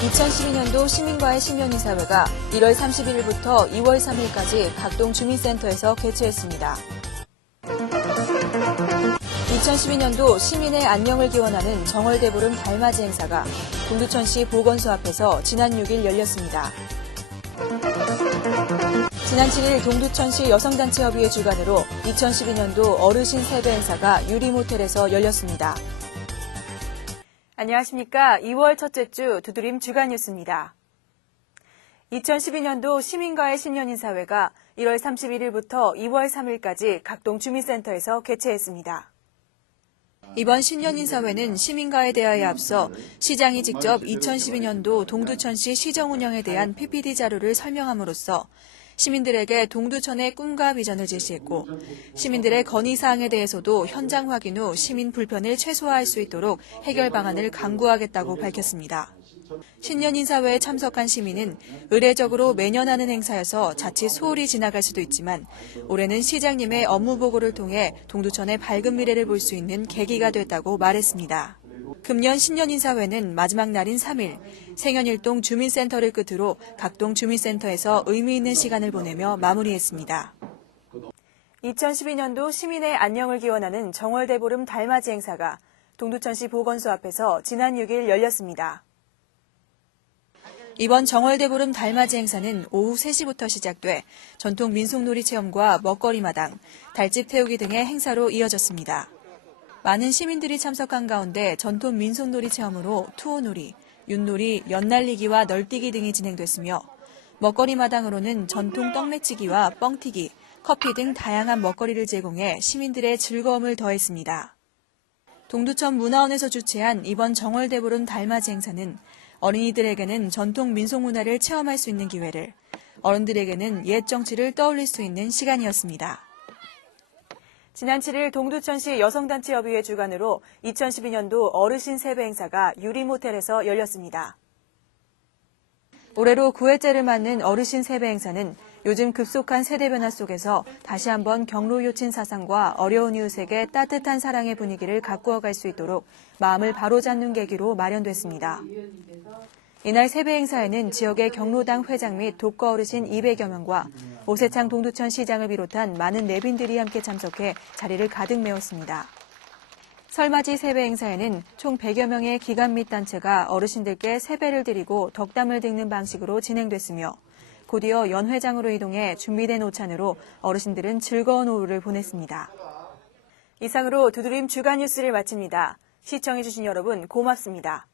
2012년도 시민과의 신년이사회가 1월 31일부터 2월 3일까지 각동 주민센터에서 개최했습니다. 2012년도 시민의 안녕을 기원하는 정월대보름 달맞이 행사가 동두천시 보건소 앞에서 지난 6일 열렸습니다. 지난 7일 동두천시 여성단체협의회 주관으로 2012년도 어르신 세배 행사가 유리모텔에서 열렸습니다. 안녕하십니까. 2월 첫째 주 두드림 주간 뉴스입니다. 2012년도 시민과의 신년인사회가 1월 31일부터 2월 3일까지 각동 주민센터에서 개최했습니다. 이번 신년인사회는 시민과에 대하여 앞서 시장이 직접 2012년도 동두천시 시정 운영에 대한 PPT 자료를 설명함으로써 시민들에게 동두천의 꿈과 비전을 제시했고 시민들의 건의사항에 대해서도 현장 확인 후 시민 불편을 최소화할 수 있도록 해결 방안을 강구하겠다고 밝혔습니다. 신년 인사회에 참석한 시민은 의례적으로 매년 하는 행사여서 자칫 소홀히 지나갈 수도 있지만 올해는 시장님의 업무 보고를 통해 동두천의 밝은 미래를 볼 수 있는 계기가 됐다고 말했습니다. 금년 신년인사회는 마지막 날인 3일 생현일동 주민센터를 끝으로 각동 주민센터에서 의미 있는 시간을 보내며 마무리했습니다. 2012년도 시민의 안녕을 기원하는 정월대보름 달맞이 행사가 동두천시 보건소 앞에서 지난 6일 열렸습니다. 이번 정월대보름 달맞이 행사는 오후 3시부터 시작돼 전통 민속놀이 체험과 먹거리 마당, 달집 태우기 등의 행사로 이어졌습니다. 많은 시민들이 참석한 가운데 전통 민속놀이 체험으로 투어놀이, 윷놀이, 연날리기와 널뛰기 등이 진행됐으며 먹거리 마당으로는 전통 떡매치기와 뻥튀기, 커피 등 다양한 먹거리를 제공해 시민들의 즐거움을 더했습니다. 동두천 문화원에서 주최한 이번 정월대보름 달맞이 행사는 어린이들에게는 전통 민속문화를 체험할 수 있는 기회를, 어른들에게는 옛 정치를 떠올릴 수 있는 시간이었습니다. 지난 7일 동두천시 여성단체협의회 주관으로 2012년도 어르신 세배 행사가 유리모텔에서 열렸습니다. 올해로 9회째를 맞는 어르신 세배 행사는 요즘 급속한 세대 변화 속에서 다시 한번 경로 요친 사상과 어려운 이웃에게 따뜻한 사랑의 분위기를 가꾸어 갈 수 있도록 마음을 바로잡는 계기로 마련됐습니다. 이날 세배 행사에는 지역의 경로당 회장 및 독거 어르신 200여 명과 오세창 동두천 시장을 비롯한 많은 내빈들이 함께 참석해 자리를 가득 메웠습니다. 설맞이 세배 행사에는 총 100여 명의 기관 및 단체가 어르신들께 세배를 드리고 덕담을 듣는 방식으로 진행됐으며 곧이어 연회장으로 이동해 준비된 오찬으로 어르신들은 즐거운 오후를 보냈습니다. 이상으로 두드림 주간 뉴스를 마칩니다. 시청해주신 여러분 고맙습니다.